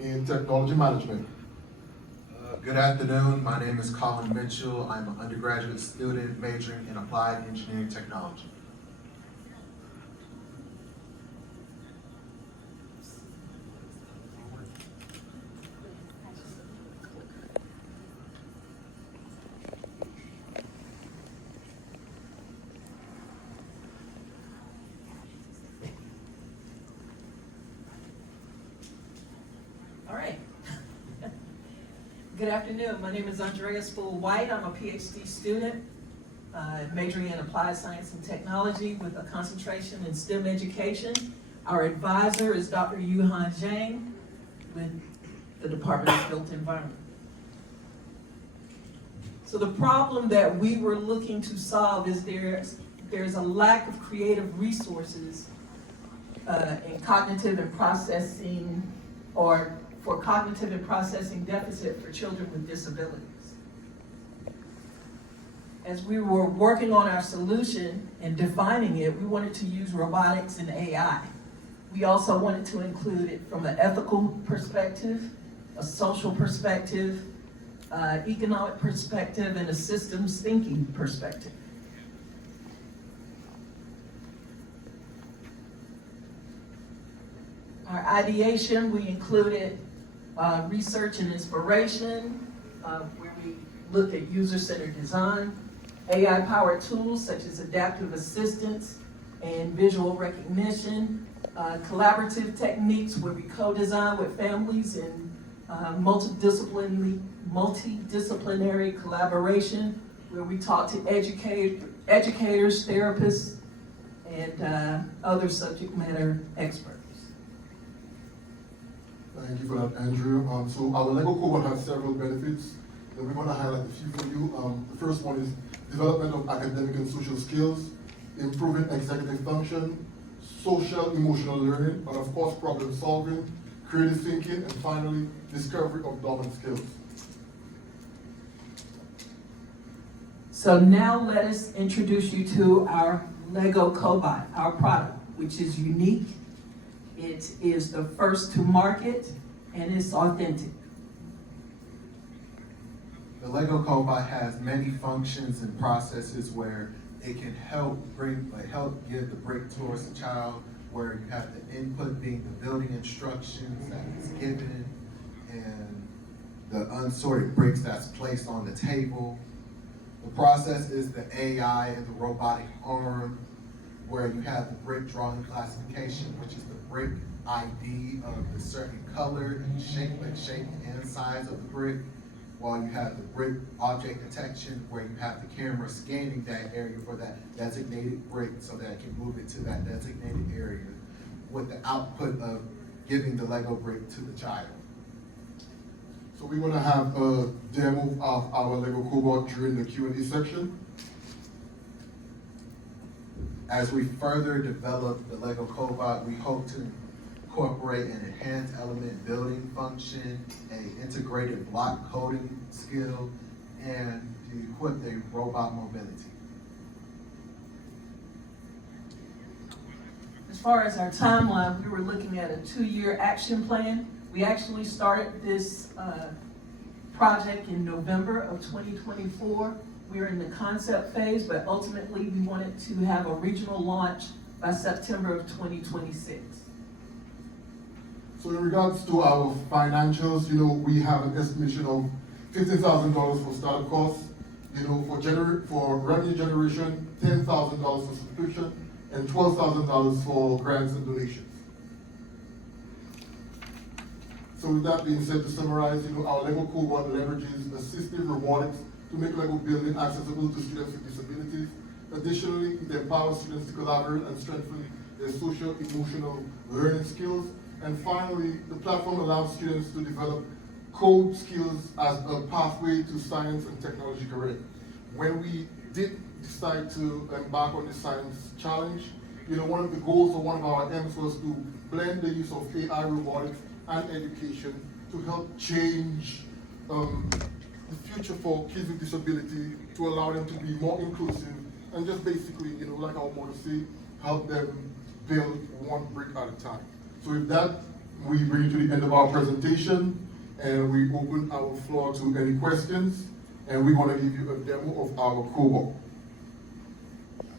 in technology management. Good afternoon. My name is Colin Mitchell. I'm an undergraduate student majoring in applied engineering technology. All right. Good afternoon. My name is Andrea Spool-White. I'm a PhD student, majoring in applied science and technology with a concentration in STEM education. Our advisor is Dr. Yuhan Zhang with the Department of Built Environment. So the problem that we were looking to solve is there's a lack of creative resources in cognitive and processing, or for cognitive and processing deficit for children with disabilities. As we were working on our solution and defining it, we wanted to use robotics and AI. We also wanted to include it from an ethical perspective, a social perspective, economic perspective, and a systems thinking perspective. Our ideation, we included research and inspiration, where we looked at user-centered design, AI-powered tools such as adaptive assistance and visual recognition, collaborative techniques where we co-design with families in multidisciplinary collaboration, where we talk to educators, therapists, and other subject matter experts. Thank you for that, Andrew. So our Lego Cobot has several benefits, and we're going to highlight a few for you. The first one is development of academic and social skills, improving executive function, social emotional learning, and of course problem solving, creative thinking, and finally discovery of dormant skills. So now let us introduce you to our Lego Cobot, our product, which is unique. It is the first to market, and it's authentic. The Lego Cobot has many functions and processes where it can help give the brick towards the child, where you have the input being the building instructions that is given, and the unsorted bricks that's placed on the table. The process is the AI and the robotic arm, where you have the brick drawing classification, which is the brick ID of the certain color and shape and size of the brick, while you have the brick object detection, where you have the camera scanning that area for that designated brick so that it can move it to that designated area, with the output of giving the Lego brick to the child. So we're going to have a demo of our Lego Cobot during the Q&A section. As we further develop the Lego Cobot, we hope to incorporate an enhanced element building function, an integrated block coding skill, and to equip a robot mobility. As far as our timeline, we were looking at a 2-year action plan. We actually started this project in November of 2024. We were in the concept phase, but ultimately we wanted to have a regional launch by September of 2026. So in regards to our financials, we have an estimation of $15,000 for startup costs, for revenue generation, $10,000 for subscription, and $12,000 for grants and donations. So with that being said, to summarize, our Lego Cobot leverages assistive robotics to make Lego building accessible to students with disabilities. Additionally, it empowers students to collaborate and strengthen their social emotional learning skills. And finally, the platform allows students to develop code skills as a pathway to science and technology career. When we did decide to embark on the science challenge, one of the goals or one of our aims was to blend the use of AI, robotics, and education to help change the future for kids with disability, to allow them to be more inclusive, and just basically, like our motto say, help them build one brick at a time. So with that, we bring you to the end of our presentation, and we open our floor to any questions, and we're gonna give you a demo of our Cobot.